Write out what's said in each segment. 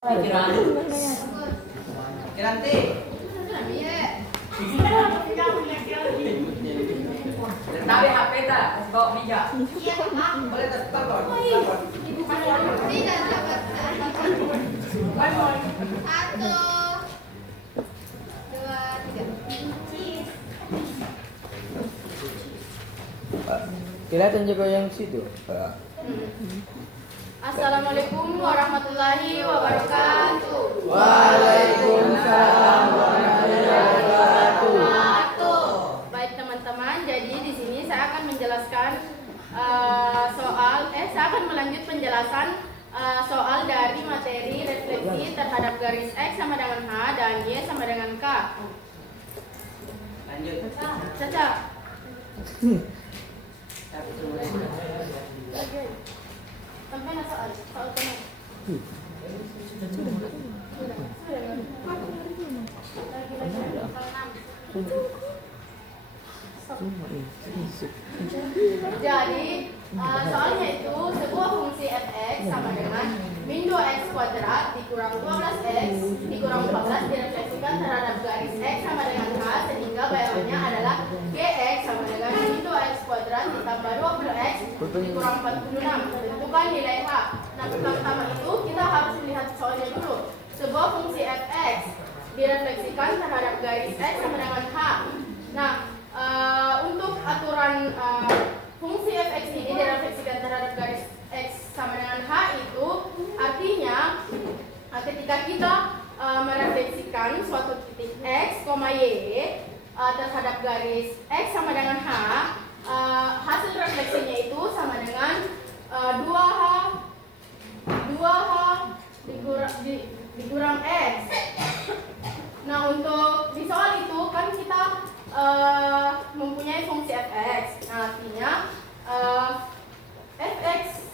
Kirante. Nabi HP dah, bawa meja. Iya, Pak. Boleh tetap kok. Tidak dapat. Satu, dua, tiga. Kelihatan juga yang situ. Assalamualaikum warahmatullahi wabarakatuh. Waalaikumsalam warahmatullahi wabarakatuh. Baik teman-teman, jadi di sini saya akan menjelaskan saya akan melanjut penjelasan soal dari materi refleksi terhadap garis X sama dengan H dan Y sama dengan K. Lanjut. Caca. Sampai soal teman. Jadi soalnya itu sebuah fungsi fx sama dengan min 2x kuadrat dikurang 12x dikurang 14 direfleksikan terhadap garis x sama dengan h sehingga bayangannya adalah gx sama dengan min 2x kuadrat ditambah 20x dikurang 46. Tentukan nilai h. Nah, pertama-tama itu kita harus melihat soalnya dulu. Sebuah fungsi fx direfleksikan terhadap garis x sama dengan h. Nah, untuk aturan fungsi fx ini direfleksikan terhadap garis x sama dengan h itu artinya ketika kita merefleksikan suatu titik x, y terhadap garis x sama dengan h, hasil refleksinya itu sama dengan 2h dikurang x. Nah, untuk di soal itu kan kita mempunyai fungsi fx. Nah, artinya fx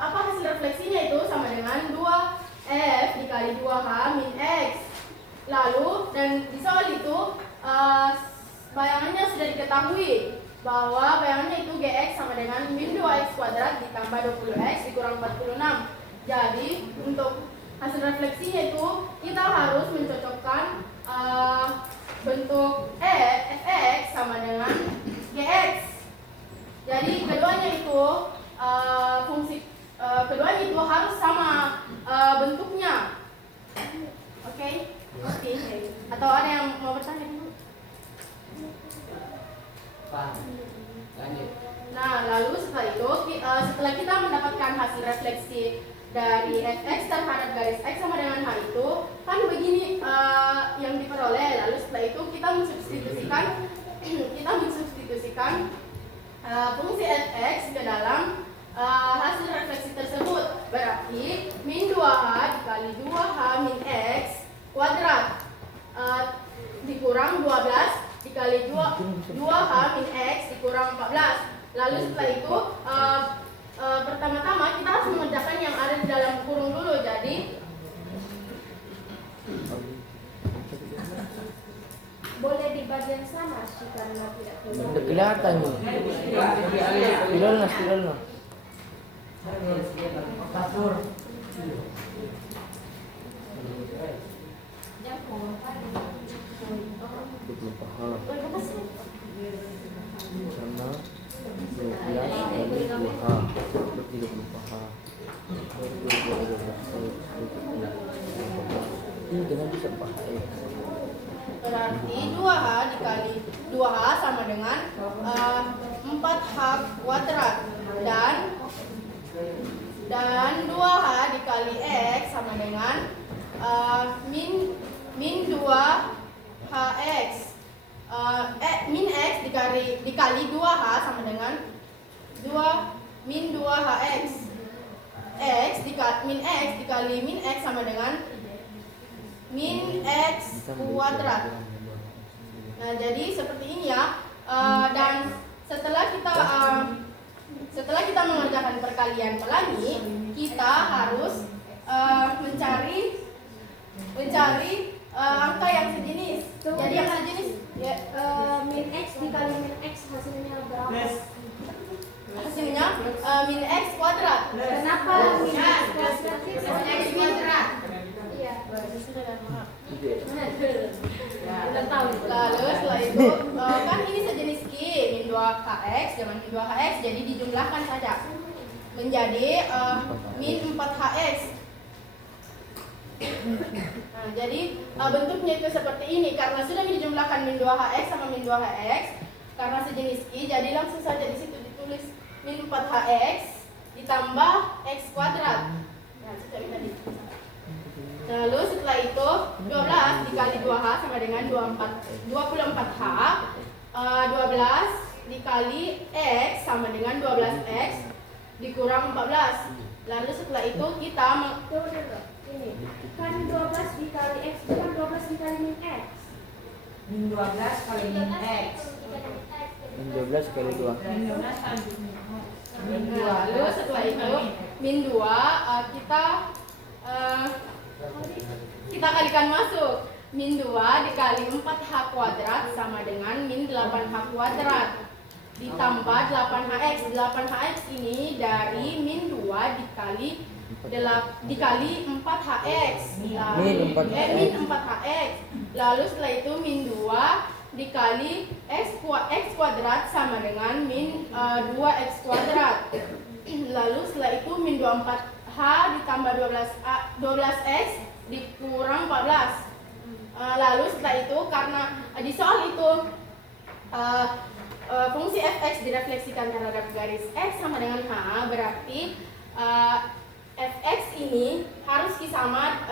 apa hasil refleksinya itu sama dengan 2f dikali 2h min x. Lalu dan di soal itu bayangannya sudah diketahui bahwa bayangannya itu gx sama dengan min 2x kuadrat ditambah 20x dikurang 46. Jadi untuk hasil refleksinya itu kita harus mencocokkan bentuk fx sama dengan gx. Jadi keduanya itu keduanya itu harus sama bentuknya. Oke? Atau ada yang mau bertanya dulu? Lanjut. Nah, lalu setelah itu setelah kita mendapatkan hasil refleksi dari fx terhadap garis x sama dengan h itu kan begini yang diperoleh. Lalu setelah itu kita mensubstitusikan fungsi fx ke dalam hasil refleksi tersebut. Berarti min 2h dikali 2h min x kuadrat dikurang 12 dikali 2h min x dikurang 14. Lalu setelah itu pertama-tama kita harus mengerjakan yang ada di dalam kurung dulu. Jadi boleh di bagian sama sih karena tidak Kelihatan nih. Tidak. Kasur. Sama 12 kali 2H 30H. Ini dengan bisa pakai. berarti 2h dikali 2h sama dengan 4h kuadrat dan 2h dikali x sama dengan min 2hx. Min x dikali 2h sama dengan min 2hx. Min x dikali min x sama dengan min x kuadrat. Nah, jadi seperti ini ya. Dan setelah kita mengerjakan perkalian pelangi, kita harus mencari angka yang sejenis. Jadi yang sejenis ya, min x dikali min x hasilnya berapa? hasilnya min x kuadrat. Kenapa min x kuadrat? X kuadrat. Iya. Ya. Udah tahu. Lalu setelah itu kan ini sejenis Q min 2hx dengan min 2hx, jadi dijumlahkan saja menjadi min 4hx. Nah, jadi bentuknya itu seperti ini karena sudah dijumlahkan min 2hx sama min 2hx karena sejenis Q, jadi langsung saja di situ ditulis min 4hx ditambah x kuadrat. Nah, sudah bisa ditulis. Lalu setelah itu 12 dikali 2h sama dengan 24h. 12 dikali x sama dengan 12x dikurang 14. Lalu setelah itu kita Ini kan 12 dikali x bukan 12 dikali min x. Min 12 kali min X. Min 12 kali 2. Min 12 kali min X. lalu setelah itu min 2 kita kalikan masuk. Min 2 dikali 4h kuadrat sama dengan min 8h kuadrat ditambah 8hx. 8hx ini dari min 2 dikali 4hx. Min 4hx. Min 4hx. Lalu setelah itu min 2 dikali x kuadrat sama dengan min 2x kuadrat. Lalu setelah itu min 24h ditambah 12x dikurang 14. Lalu setelah itu karena di soal itu fungsi fx direfleksikan terhadap garis x sama dengan h, berarti fx ini harus disama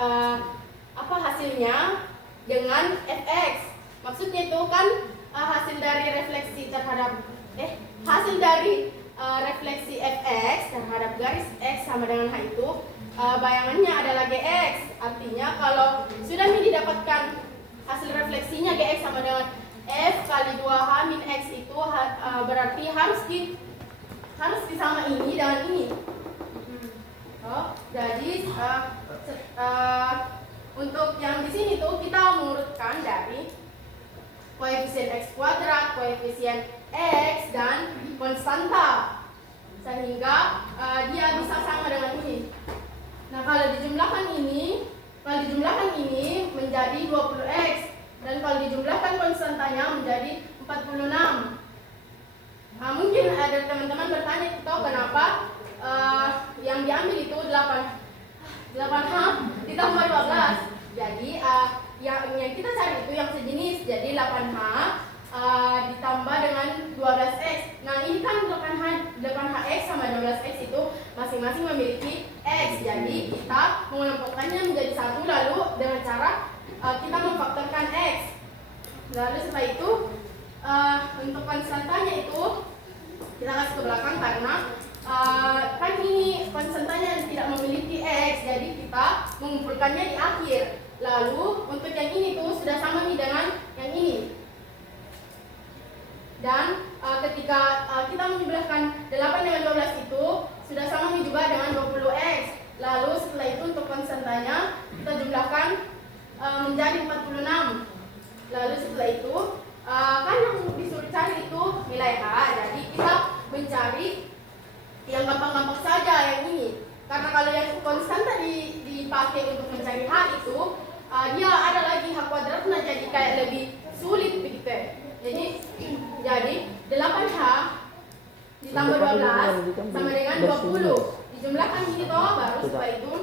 hasilnya dengan fx. Maksudnya itu kan hasil dari refleksi terhadap hasil dari refleksi fx terhadap garis x sama dengan h itu bayangannya adalah gx. Artinya kalau sudah didapatkan hasil refleksinya gx sama dengan f kali 2h min x itu berarti harus disama ini dengan ini. Jadi untuk yang di sini tuh kita mengurutkan dari koefisien x kuadrat, koefisien x dan konstanta sehingga dia bisa sama dengan ini. Nah, kalau dijumlahkan ini menjadi 20x dan kalau dijumlahkan konstantanya menjadi 46. Nah, mungkin ada teman-teman bertanya tahu kenapa yang diambil itu 8h ditambah 12. Jadi yang kita cari itu yang sejenis. Jadi 8h ditambah dengan 12x. Nah, ini kan 8hx sama 12x itu masing-masing memiliki x. Jadi kita mengelompokkannya menjadi satu lalu dengan cara kita memfaktorkan x. Lalu setelah itu untuk konstantanya itu kita kasih ke belakang karena kan ini konstantanya tidak memiliki x. Jadi kita mengumpulkannya di akhir. Lalu untuk yang ini tuh sudah sama nih dengan yang ini. Dan ketika kita menjumlahkan 8 dengan 12 itu sudah sama nih juga dengan 20x. Lalu setelah itu untuk konstantanya kita jumlahkan menjadi 46. Lalu setelah itu kan yang disuruh cari itu nilai h. Jadi kita mencari yang gampang-gampang saja yang ini. Karena kalau yang konstanta dipakai untuk mencari h itu dia ada lagi h kuadratnya, jadi kayak lebih sulit begitu. Jadi 8h ditambah 12 sama dengan 20. Dijumlahkan ini toh baru setelah itu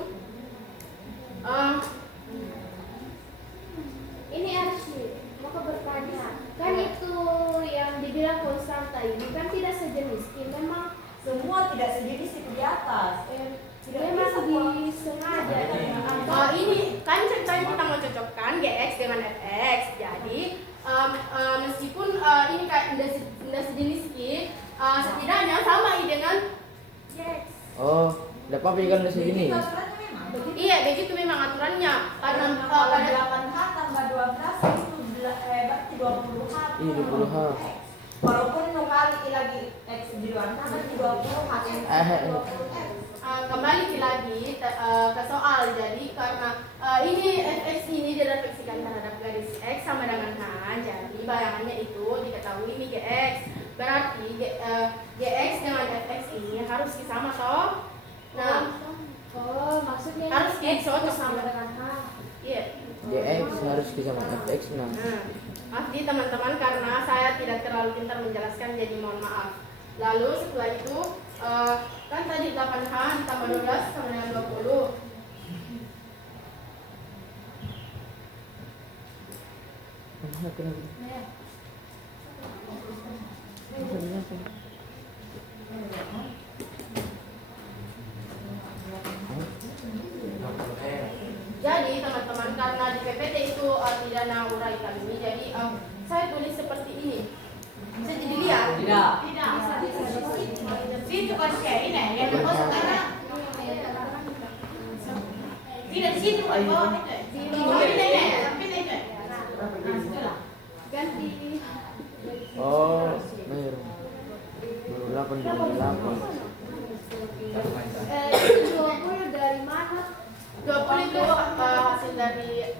Ini Archie, mau bertanya. Kan itu yang dibilang konstanta ini kan tidak sejenis. Memang Semua tidak sejenis itu di atas. memang disengaja. ini kan ceritanya kita mau cocokkan gx dengan fx. Jadi meskipun ini kayak tidak sejenis Q, setidaknya sama dengan Yes. Oh, tidak apa-apa jika dari sini. iya begitu memang aturannya. Karena pada 8h tambah 12 itu berarti 20h. Iya, 20h. Walaupun kali lagi x di luar berarti 20h. kembali lagi ke soal. Jadi karena ini fx ini direfleksikan terhadap garis x sama dengan h, jadi bayangannya itu diketahui ini gx. Berarti gx dengan fx ini harus sama toh. Nah, maksudnya harus X cocok sama dengan H. iya. Gx harus bisa sama fx nah. Maaf nih teman-teman karena saya tidak terlalu pintar menjelaskan jadi mohon maaf. Lalu setelah itu kan tadi 8H ditambah 12 sama dengan 20. Jadi teman-teman karena di PPT itu tidak ada uraikan ini, jadi saya tulis seperti ini. Bisa dilihat? Tidak. Situ kan kayak ini yang masuk karena tidak di situ kan bawah itu. Ganti. Oh bener baru 8 Itu 20 dari mana? 20 itu hasil dari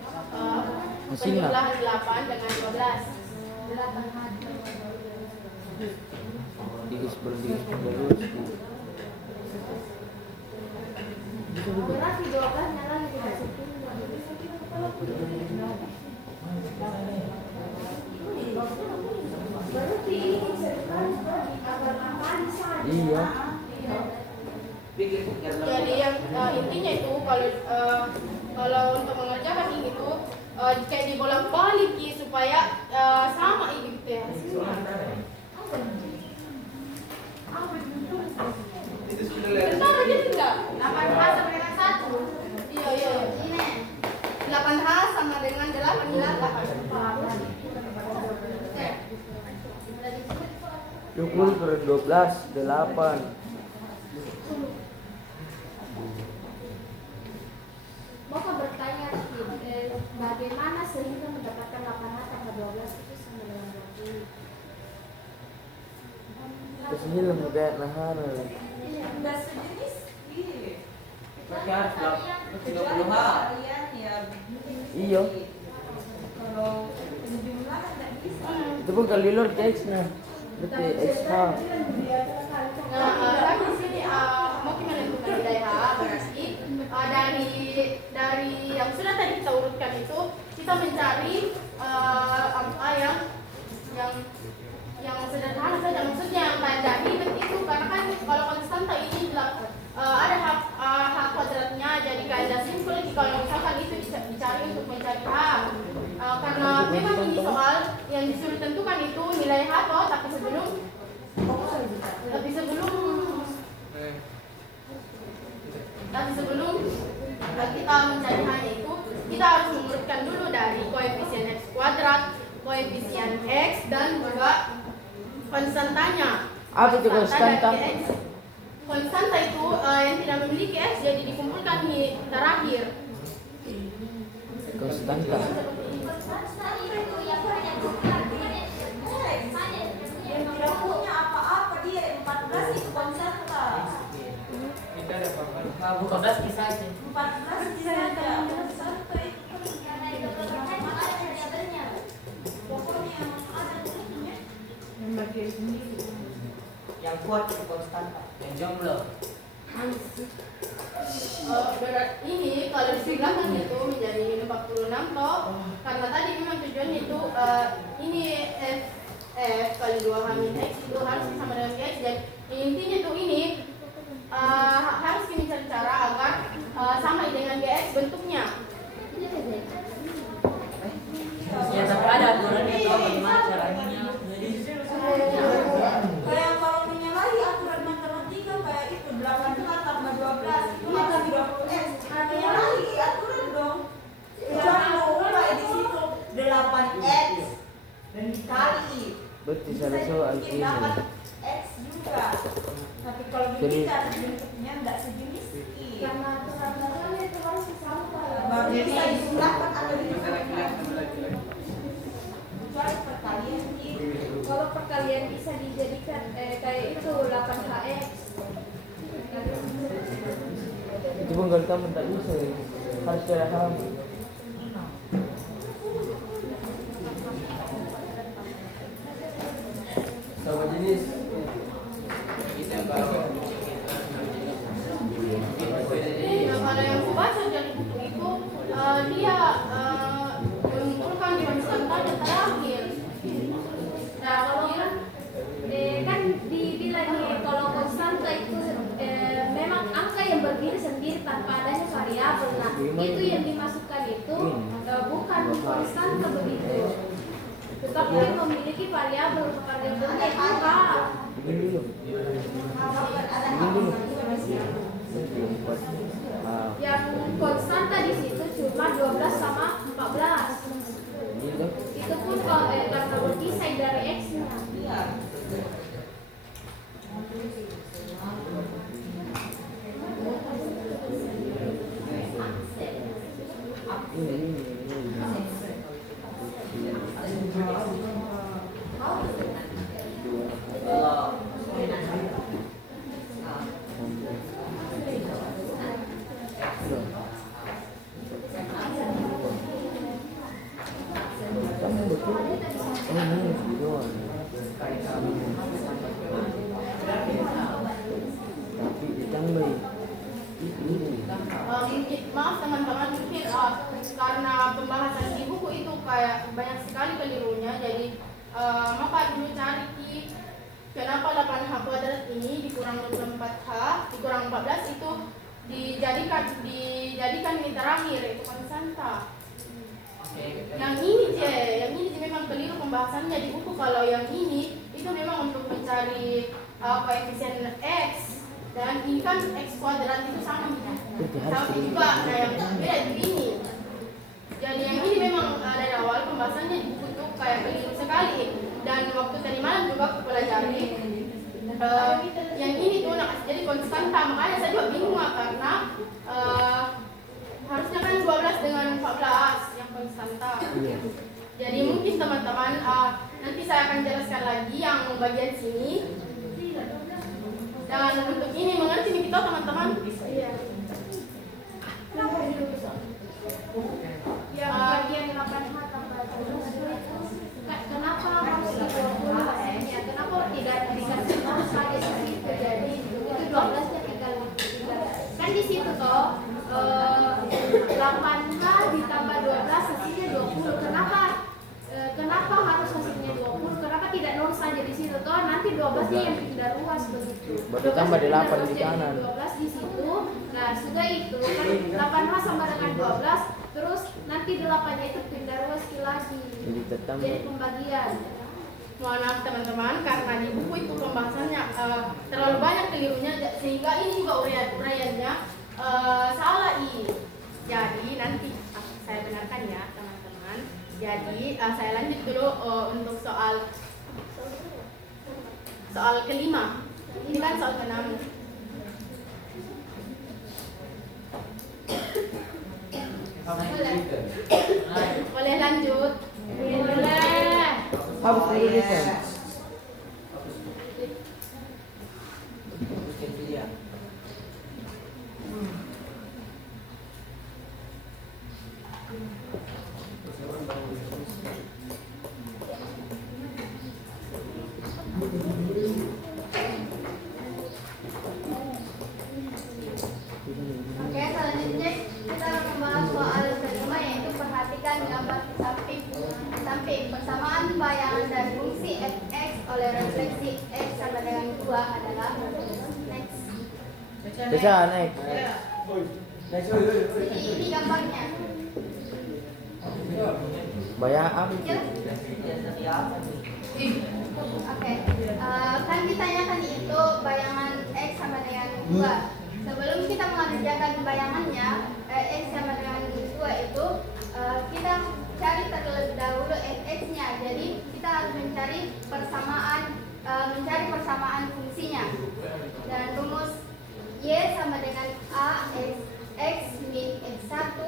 Hasilnya? penjumlahan 8 dengan 12. digis terus Berarti 12 nya lagi dimasukin. Berarti ini kan agar saja. iya. Jadi yang intinya itu kalau untuk mengerjakan ini tuh kayak dibolak-balik supaya sama ini gitu ya. Bentar aja tidak. 8H sama dengan 1. Iya. Ini 8H sama dengan 20 per 12 8. Bapak bertanya bagaimana sehingga mendapatkan 8H tambah 12 itu sama dengan 20. Kesini lembut kayak nahar. Enggak sejenis. Berarti harus 30H. Kalian ya. Iya. Kalau jumlah enggak bisa. Itu pun kalau di luar x nah. Berarti x h. Nah, kan di sini mau kita menentukan nilai H berarti dari yang sudah tadi kita urutkan itu kita mencari angka yang sederhana saja, maksudnya yang pada ribet itu karena kan kalau konstanta ini ada hak kuadratnya, jadi kaedah simpel kalau misalkan itu dicari untuk mencari H karena memang ini soal yang disuruh tentukan itu nilai H toh, tapi sebelum kita mencari H-nya itu kita harus mengurutkan dulu dari koefisien x kuadrat, koefisien x dan juga konstantanya. Apa itu konstanta? Konstanta itu yang tidak memiliki x jadi dikumpulkan di terakhir. Konstanta. Yang tidak punya apa-apa dia 14 itu konstanta. Nah, 14 bisa aja. 14 bisa aja. Konstanta itu pokoknya ada tulisnya. Yang bagian sendiri. Yang kuat itu konstanta. Yang jomblo. Ini kalau dibilangkan itu menjadi 46 toh karena tadi memang tujuannya itu ini f kali 2 min x itu harus sama dengan x, dan intinya tuh ini harus kita cari cara agar sama dengan gx bentuknya. Ya, tapi ada aturannya tuh bagaimana caranya. Jadi Kayak kalau menyalahi aturan matematika kayak itu 8H tambah 12 itu maka 20x. Menyalahi aturan dong. Jangan mau kayak di situ 8x dan dikali. Berarti salah soal Mungkin ini. dapat x juga. Tapi kalau Jadi- begini cara bentuknya enggak sejenis. Karena kesandarannya itu harus disampaikan. Jadi bisa dijumlahkan atau dikurangi. Kecuali perkalian gitu. Kalau perkalian bisa dijadikan kayak itu 8HX. Itu pun kalau kamu tak bisa harus cara kamu. sama jenis. Kita kalau Nah, kalau yang kubaca dari buku itu dia itu yang dimasukkan itu bukan konstanta begitu, tetapi memiliki variabelnya itu Kak. Begini dulu. Begini dulu. Yang konstanta di situ cuma 12 sama 14. Gitu. Itu pun karena berpisah dari X-nya. Iya. Kamu betul. Oh, ini doang. Tapi ditambah. Maaf teman-teman, mungkin karena pembahasan di buku itu kayak banyak sekali kelirunya, jadi maka dulu cari kenapa 8H kuadrat ini dikurang 24H dikurang 14 itu dijadikan ini terakhir, itu konstanta. Yang ini memang keliru pembahasannya di buku. Kalau yang ini itu memang untuk mencari koefisien X, dan ini kan X kuadrat itu sama juga. Nah yang beda itu ini. Jadi yang ini memang dari awal pembahasannya di buku itu kayak keliru sekali. Dan waktu tadi malam juga aku pelajari yang ini tuh jadi konstanta. Makanya saya juga bingung karena harusnya kan 12 dengan 14 yang konstanta. Jadi mungkin teman-teman nanti saya akan jelaskan lagi yang bagian sini. Dan untuk ini mengerti nih kita teman-teman? Iya. Yang bagian 8H tambah 12 kenapa harus di 20 X-nya? Kenapa tidak dikasih nol saja di situ? Jadi itu 12-nya tinggal kan di situ toh 8H ditambah 12 hasilnya 20. Kenapa harus hasilnya 20? Kenapa tidak nol saja di situ toh? Nanti 12-nya yang pindah ruas begitu. Berarti tambah 8 di kanan. 12 di situ. Nah, sudah itu kan 8H sama dengan 12, terus nanti 8-nya itu pindah ruas lagi. Jadi pembagian. Mohon maaf teman-teman, karena di buku itu pembahasannya terlalu banyak kelirunya, sehingga ini juga uraiannya salah ini. Jadi nanti saya benarkan ya teman-teman. Jadi saya lanjut dulu untuk soal kelima. Ini kan soal ke-6. Boleh lanjut? Boleh. Habis dulu desain. Oke, selanjutnya kita akan membahas soal kelima, yaitu perhatikan gambar samping persamaan bayangan dan fungsi fx oleh refleksi x sama dengan 2 adalah next. Bisa naik. Ini gambarnya. Bayar apa? Oke, kan ditanyakan itu bayangan x sama dengan 2. Sebelum kita mengerjakan bayangannya x sama dengan 2 itu kita cari terlebih dahulu fx-nya. Jadi kita harus mencari persamaan fungsinya. Dan rumus y sama dengan a x min x1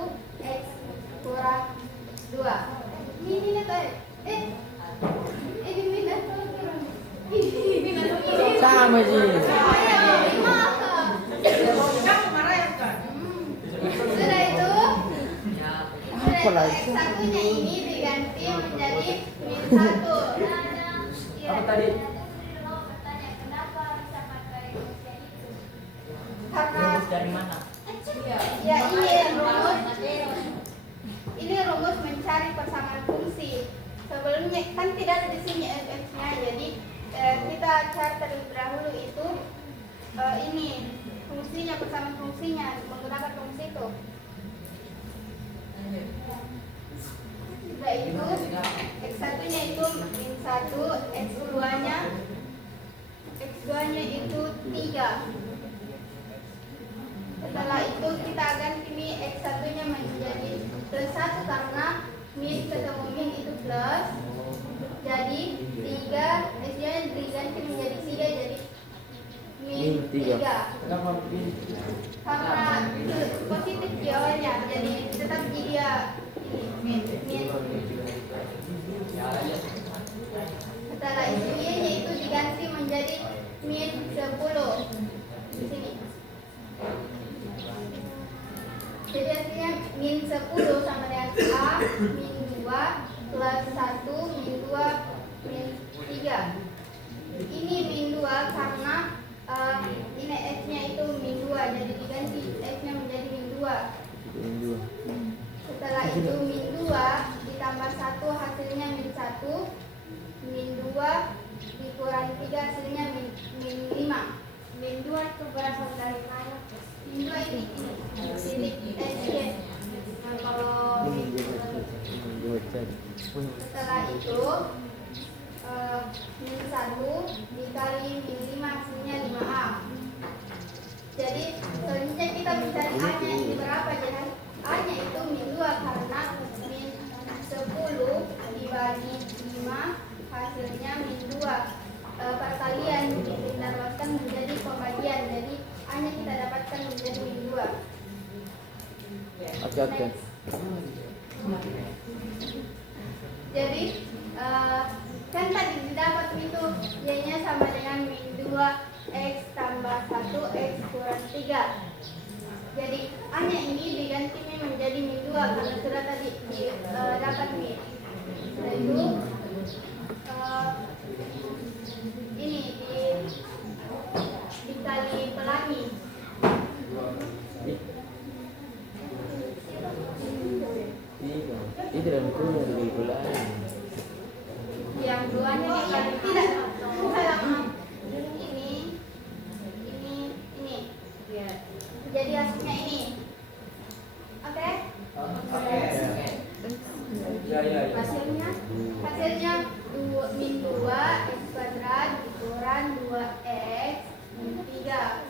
x kurang 2. Ini Sama sih. Sudah itu. Apa lagi? X1-nya ini diganti menjadi min 1. Apa tadi? Kenapa bisa pakai fungsi itu? Karena Dari mana? ya ini rumus mencari persamaan fungsi. Sebelumnya kan tidak ada di sini fx-nya, jadi kita cari terlebih dahulu itu ini fungsinya, persamaan fungsinya menggunakan fungsi itu. 3. Kenapa pilih? Karena positif jawabannya, jadi tetap dia ini min. Setelah itu y-nya itu diganti menjadi min 10 di sini. Jadi artinya min 10 sama dengan A min 2 plus 1 min 2 min 3. Ini min 2 karena ini x-nya itu min 2, jadi diganti x-nya menjadi min 2. Setelah itu min 2 ditambah 1 hasilnya min 1, min 2 dikurang 3 hasilnya min 5. Min 2 itu berasal dari mana? Min 2 ini titik SY. Nah, kalau setelah itu min 1 dikali min 5 hasilnya 5A. Jadi selanjutnya kita mencari A-nya ini berapa. Jadi A-nya itu min 2 karena min 10 dibagi 5 hasilnya min 2. Perkalian kita dapatkan menjadi pembagian. Jadi A-nya kita dapatkan menjadi min 2. Oke. Jadi kan tadi didapat itu y-nya sama dengan min 2x tambah 1x kurang 3. Jadi A-nya ini diganti min menjadi min 2 karena sudah tadi dapat min. Setelah itu ini dikali pelangi. Itu dalam kurung dari bulan. Yang duanya dikali tidak salah. Ini. Ya. Jadi hasilnya ini. Oke? Hasilnya min 2 x kuadrat dikurang 2x min 3.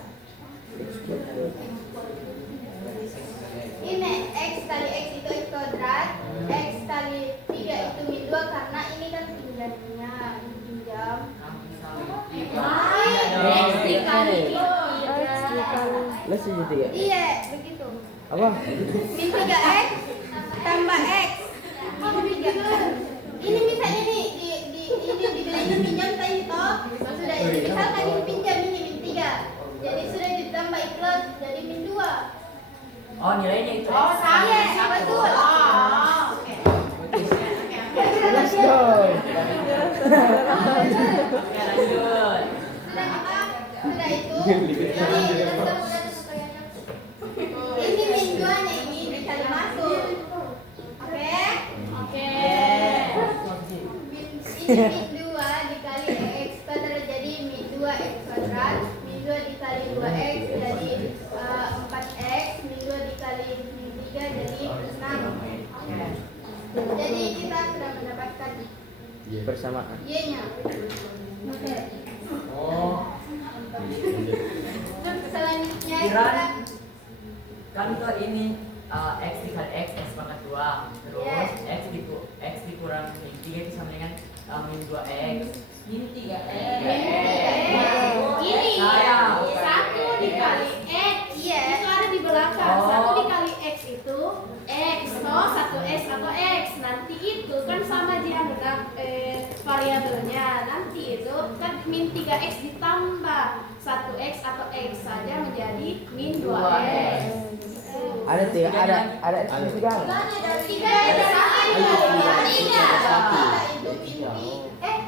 Ini x kali x itu x kuadrat, x kali 3 itu min 2 karena ini kan pinjamnya, ini pinjam. X dikali Les jadi ya? Iya, begitu. Apa? Min 3x tambah x. Min 3. Ini misalnya nih dibilangnya pinjam tadi toh. Sudah ini misalkan ini pinjam ini min 3. Jadi sudah ditambah plus jadi min 2. Oh, nilainya itu. Oh, iya, betul. Oke. Let's go. Lanjut. Sudah itu. Ini min 2-nya ini bisa dimasuk. Oke? Oke. Ini min 2 dikali x kuadrat jadi min 2x kuadrat. Min 2 dikali 2x jadi 4x. Min 2 dikali min 3 jadi 6. Jadi kita sudah mendapatkan Bersamaan. y-nya. Oke. Oh, Selanjutnya Kira- kita kan tuh ini x dikali x pangkat 2. Terus Yes. x dikurang min 3 itu sama dengan min 2x. Min 3x. Ini Sayang. 1 dikali x. Iya. Itu ada di belakang. Oh. 1 dikali x itu x, toh 1x atau x. Nanti itu kan sama dia dengan variabelnya. Nanti itu kan min 3x ditambah 1x atau x saja menjadi min 2x. Ada tiga, ada tiga.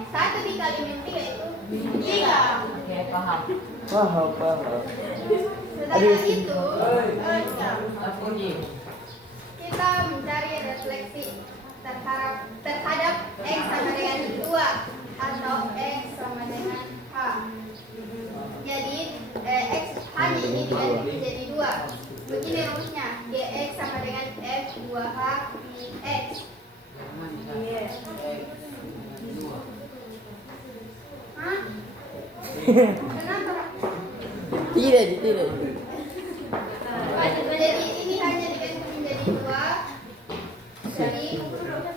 Satu dikali min 3 itu min 3. Oke, paham. Paham. Setelah itu Aku di kita mencari refleksi terhadap x sama dengan 2 atau x sama dengan h. Jadi x hanya ini diganti menjadi 2. Begini rumusnya, gx sama dengan f 2h min x. Hah? Kenapa? Tidak. Jadi ini hanya diganti menjadi 2. Jadi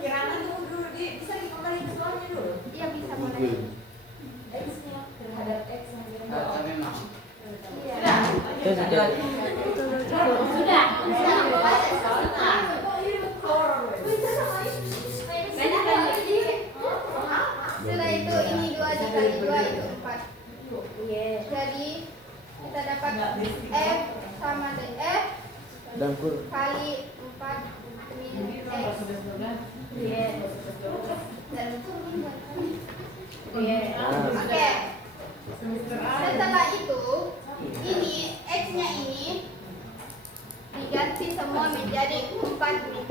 Kirana tunggu dulu, bisa dikembali ke soalnya dulu. iya bisa mulai. X-nya terhadap X yang dia Iya.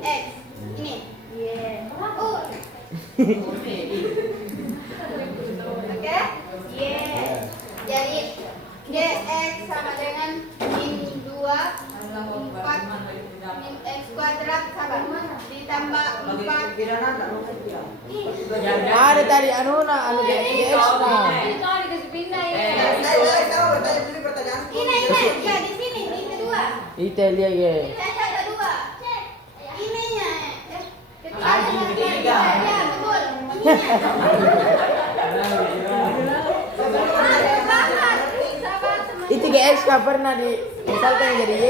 X. Ini. Oke? Jadi GX sama dengan min 2 4 min X kuadrat sama ditambah 4 Ada tadi anu GX nah. ini ya di sini di kedua Italia ge. cacat kedua ininya Ketiga. ya betul Itu GX kan pernah di misalkan jadi Y.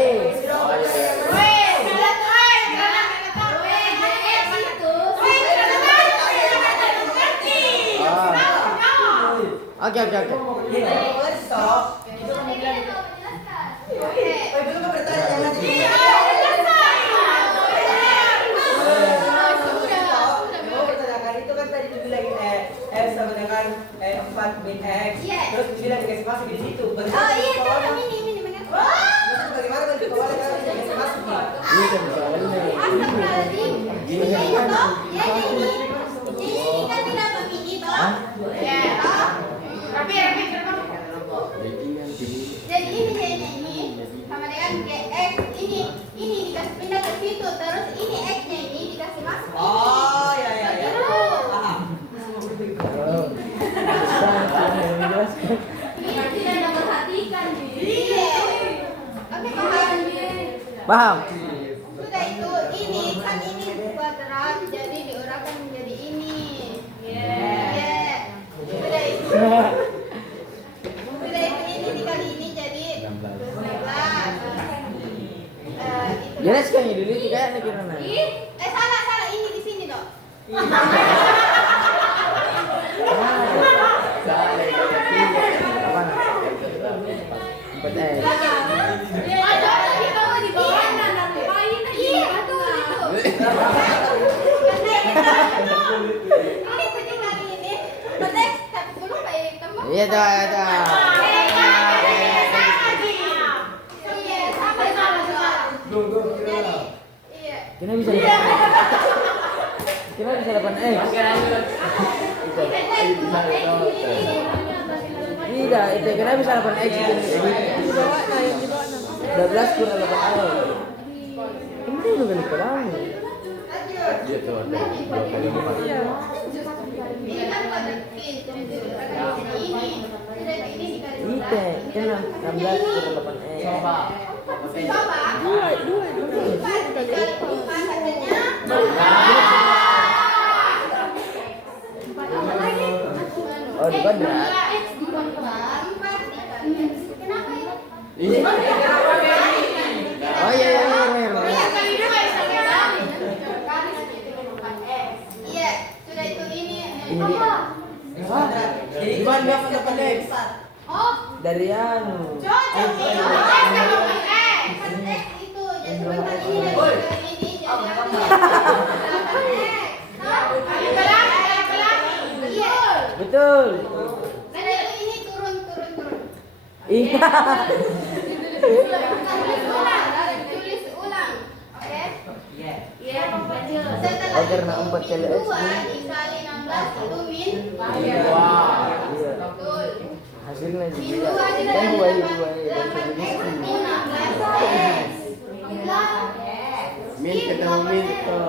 Oke. Itu kan tadi dibilang F sama dengan 4 min X. Terus dibilang dikasih masuk di situ. Oh iya, contoh ini mengapa? Bagaimana kalau dikawal kalau dikasih masuk? Ini kan soalnya. Astagfirullahaladzim. Ini toh, ya ini kan tidak memilih toh. Ya, toh. Rapi. Jadi ini sama dengan GX ini dikasih pindah ke situ, terus ini X-nya ini dikasih masuk. Oh, ya. Paham. Oh. Menjelaskan. Ini tidak memperhatikan Iya. Oke, Paham? Sudah itu ini kan ini kuadrat jadi diurangkan menjadi ini. Sudah itu. Sudah itu ini dikali ini jadi 12. Jelaskan ya dulu kayak nih gimana? Salah ini di sini dong. Apa? 4X. Iya dah. Kenapa bisa 8X? Tidak, itu kenapa bisa 8X itu? Di bawah, yang di bawah. 12 kurang 8X. Kemudian juga dikurang. Iya tuh, ada 2 kali 4. Itu, kan 16 kurang 8X. Coba. Oh, di kuadrat. Oh iya. Iya, sudah itu ini. Ini. Gimana dapat 8X? Dari anu. Itu jadi sebentar ini Iya. Betul. Ini turun. Iya. Tulis ulang. Oke? Iya. Setelah Oh, karena 4 kali X. 2 dikali 16 itu min. Iya. Betul. Hasilnya Min juga. 2 Kan dikali 2 8x min 16x. Min ketemu min itu. 2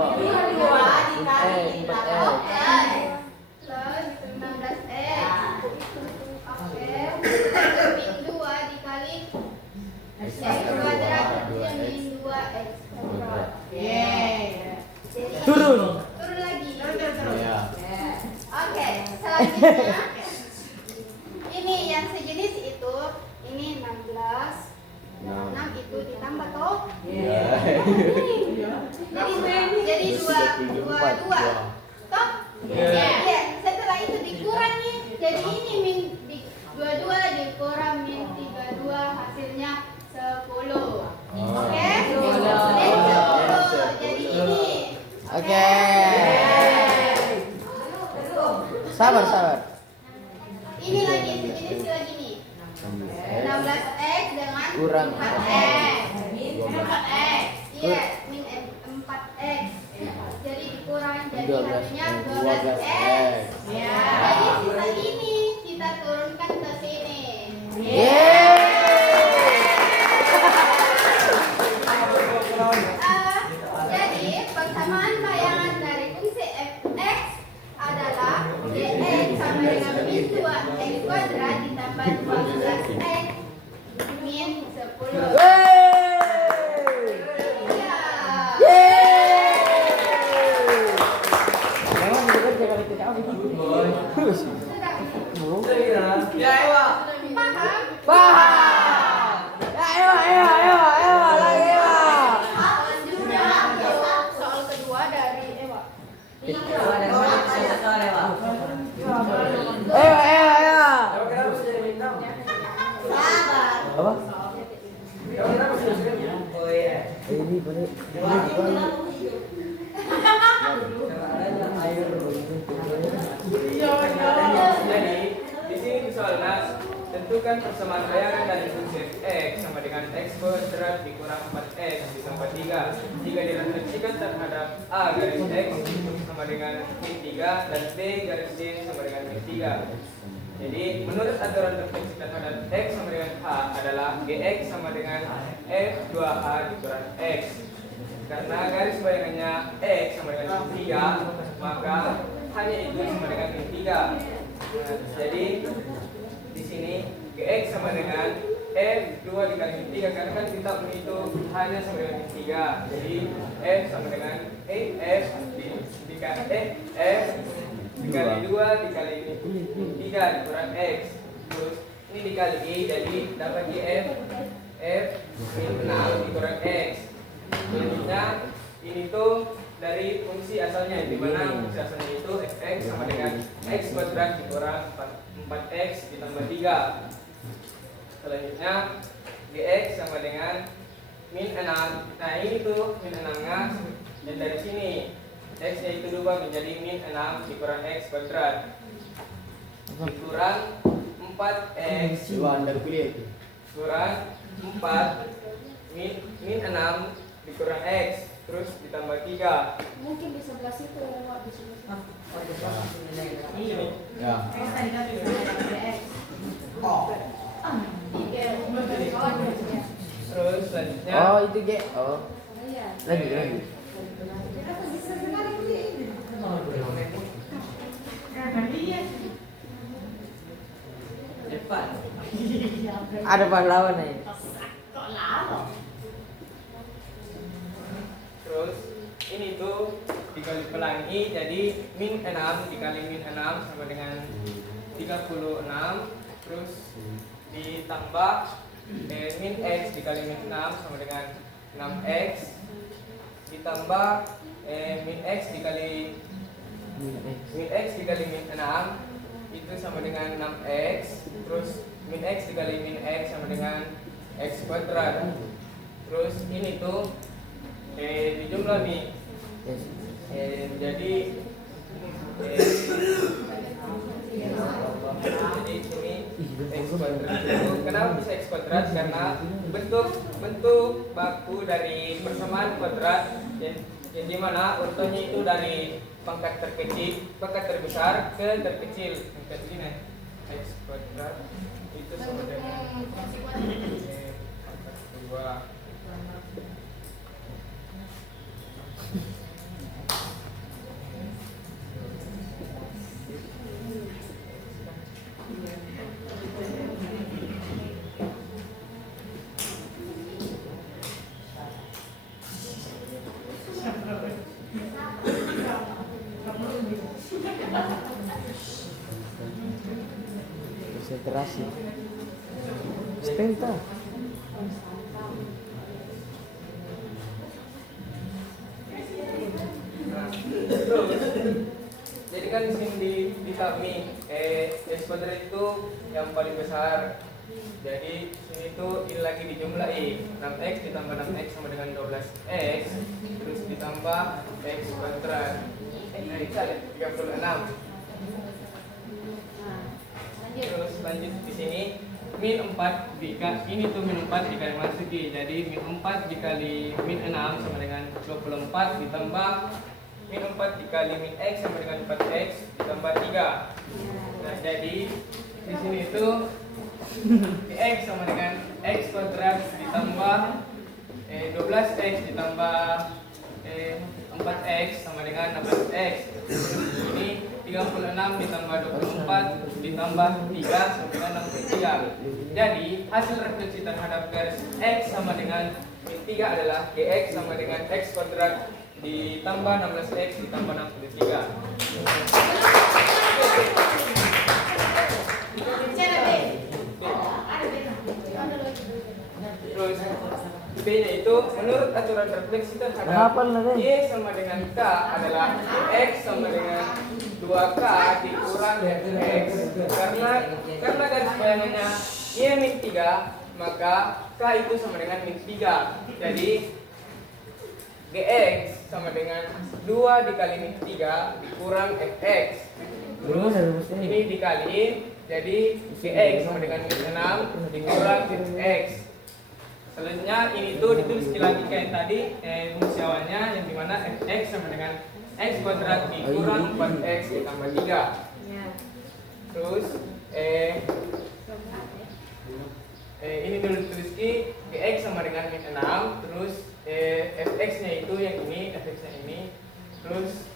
dikali 4X. 16 16x. Oke. Min 2 dikali X kuadrat itu min 2x kuadrat. Turun. Turun lagi. Iya. Oke, selanjutnya ini yang sejenis itu ini 16 6 itu ditambah toh. Jadi 2 toh. Iya, setelah itu dikurangi jadi ini min 22 dikurang min 32 hasilnya 10. Oke? Min 10 jadi ini. Oke. Sabar. Ini lagi sejenis lagi nih. 16x dengan Kurang 4x. 4x. Iya, min 4x. jadi hasilnya 12 12x. Ya, jadi sisa ini kita turunkan ke sini. Jadi persamaan bayangan dari fungsi f(x) adalah dx sama dengan min 2x kuadrat ditambah 12x min 10. Ya, Ewa. Paham? Lagi Ewa. Selanjutnya untuk soal kedua dari Ewa. Ewa, kenapa bisa jadi bintang? Apa? Ewa, kenapa bisa jadi bintang? Oh iya. Ini balik. Jadi di sini soalnya tentukan persamaan bayangan dari fungsi x sama dengan x kuadrat dikurang 4x ditambah 3 jika direfleksikan terhadap a garis x sama dengan min 3 dan b garis d sama dengan min 3. Jadi menurut aturan refleksi terhadap x sama dengan h adalah gx sama dengan f 2h dikurang x. Karena garis bayangannya x sama dengan min 3 maka hanya itu sama dengan min 3. Nah, jadi di sini gx sama dengan f 2 dikali min 3 karena kan kita itu hanya sama dengan min 3. Jadi f sama dengan f dikali 2 dikali min 3 dikurang x. Terus ini dikali i jadi dapat f min 6 dikurang x. Selanjutnya ini tuh dari fungsi asalnya di mana fungsi asalnya itu fx sama dengan x kuadrat dikurang 4x ditambah 3. Selanjutnya gx sama dengan min 6. Nah ini tuh min 6-nya dan dari sini x nya itu berubah menjadi min 6 dikurang x kuadrat dikurang 4x kurang 4 min 6 dikurang x terus ditambah 3. Mungkin di sebelah situ lewat di sini. Ini. Ya. Terus selanjutnya Oh, itu G. Oh. Iya. Lagi. Cepat. Ada pahlawan nih. terus ini tuh dikali pelangi jadi min 6 dikali min 6 sama dengan 36 terus ditambah min x dikali min 6 sama dengan 6x ditambah min x dikali min 6 itu sama dengan 6x terus min x dikali min x sama dengan x kuadrat. Terus ini tuh dijumlah nih jadi jadi sini x kuadrat itu kenapa bisa x kuadrat karena bentuk baku dari persamaan kuadrat yang dimana urutannya itu dari pangkat terbesar ke terkecil. Pangkat ini x kuadrat itu sama dengan pangkat 2 Konsentrasi. Stenta. Jadi kan di sini di kami x kuadrat itu yang paling besar. Jadi sini tuh ini lagi dijumlahi 6x ditambah 6x sama dengan 12x terus ditambah x kuadrat dikali 36. Terus lanjut di sini min 4 ini tuh min 4 dikali masuki. Jadi min 4 dikali min 6 sama dengan 24 ditambah min 4 dikali min X sama dengan 4X ditambah 3. Nah, jadi di sini itu X sama dengan X kuadrat ditambah 12X ditambah 4X sama dengan 16X. Ini 36 ditambah 24 ditambah 3 sama dengan 63. Jadi hasil refleksi terhadap garis X sama dengan min 3 adalah Gx sama dengan X kuadrat ditambah 16X ditambah 63. Terus B-nya itu menurut aturan refleksi terhadap Y sama dengan K adalah X sama dengan 2K dikurang X. Karena garis bayangannya Y min 3, maka K itu sama dengan min 3. Jadi Gx sama dengan 2 dikali min 3 dikurang Fx. Terus ini dikaliin, jadi Gx sama dengan min 6 dikurang Fx. Selanjutnya ini tuh ditulis lagi kayak tadi fungsi awalnya yang dimana Fx sama dengan X kuadrat dikurang 4X ditambah 3. Terus ini dulu tulis Gx sama dengan min 6. Terus Fx nya itu yang ini, Fx nya ini. Terus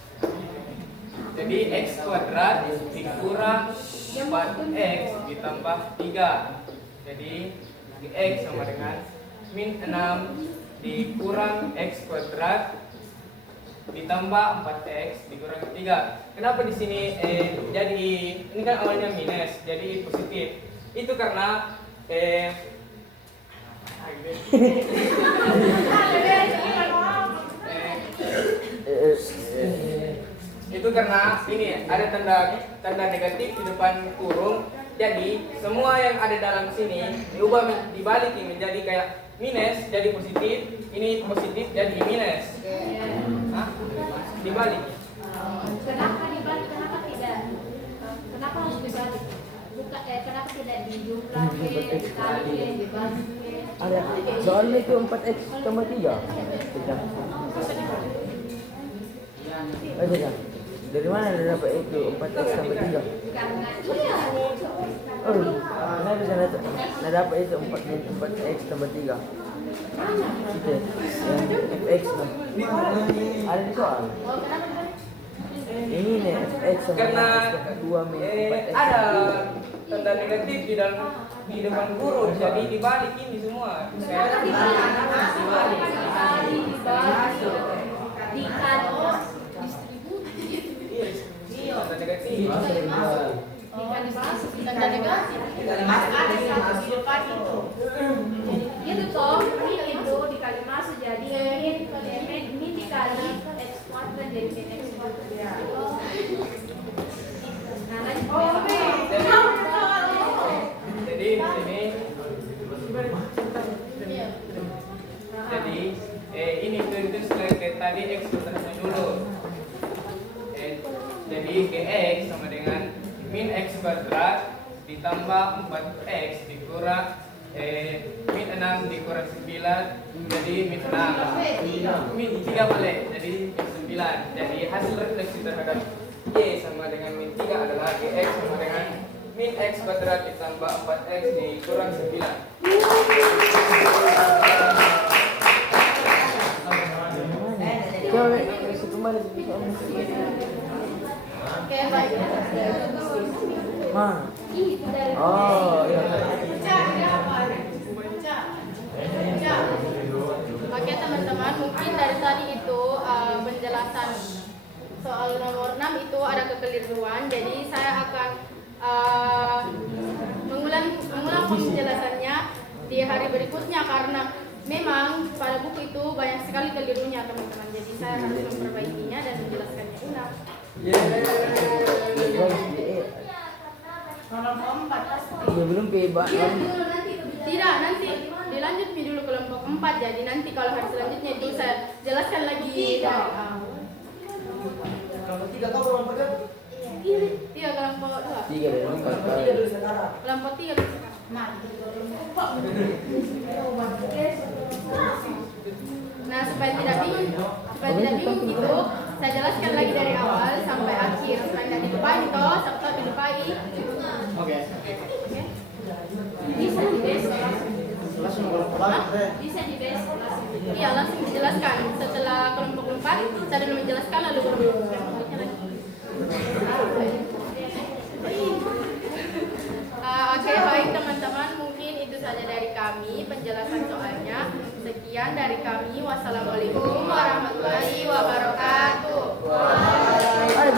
jadi X kuadrat dikurang 4X ditambah 3. Jadi Gx sama dengan min 6 dikurang X kuadrat ditambah 4X dikurang 3. Kenapa di sini jadi ini kan awalnya minus jadi positif? Itu karena itu karena ini ada tanda negatif di depan kurung. Jadi semua yang ada dalam sini dibalikin menjadi kayak minus jadi positif, ini positif jadi minus. Dibalik. Kenapa dibalik? Kenapa tidak? Kenapa harus dibalik? Kenapa tidak dijumlahkan, dikaliin, dibalikin? Ada soalnya itu 4X tambah 3. Aja. Dari mana ada dapat itu 4X tambah 3? Karena iya. Oh, saya bisa dapat itu 4X tambah 3. Itu yang Fx lah. Ada di soal. Ini nih Fx sama Karena 2 min 4X. ada tanda negatif di depan kurung jadi dibalik ini semua. Dibalik. Tanda negatif. Tanda negatif. Itu toh, min itu dikali masuk jadi min dikali X kuadrat jadi min X kuadrat. Jadi di sini jadi ini itu kayak tadi X kuadratnya dulu. Jadi Gx sama dengan min X kuadrat ditambah 4X dikurang min 6 dikurang 9 jadi min 6 min 3 balik jadi min 9. Jadi hasil refleksi terhadap Y sama dengan min 3 adalah Gx sama dengan min X kuadrat ditambah 4X dikurang 9. Coba isi kembali. Oke, baik. Ma. Oh, iya. Oke teman-teman, mungkin dari tadi itu penjelasan soal nomor 6 itu ada kekeliruan. Jadi saya akan mengulang penjelasannya di hari berikutnya karena memang pada buku itu banyak sekali kelirunya teman-teman. Jadi saya harus memperbaikinya dan menjelaskannya ulang. Belum keba. Tidak, nanti dilanjut dulu kelompok 4. Jadi nanti kalau hari selanjutnya itu saya jelaskan lagi dari awal. Kalau 3 kau kelompok berapa? 3 kelompok 2. 3 dari 4 kali. Kelompok 3 sekarang. Nah, supaya tidak bingung itu saya jelaskan lagi dari awal sampai akhir. Supaya tidak dilupain toh, siapa tahu dilupain. Oke. Bisa dibes. Hah? Bisa dibes. Iya, langsung dijelaskan. Setelah kelompok 4, saya dulu menjelaskan lalu kelompok selanjutnya lagi. Oke, baik teman-teman, mungkin itu saja dari kami penjelasan soalnya. Sekian dari kami. Wassalamualaikum warahmatullahi wabarakatuh. Ada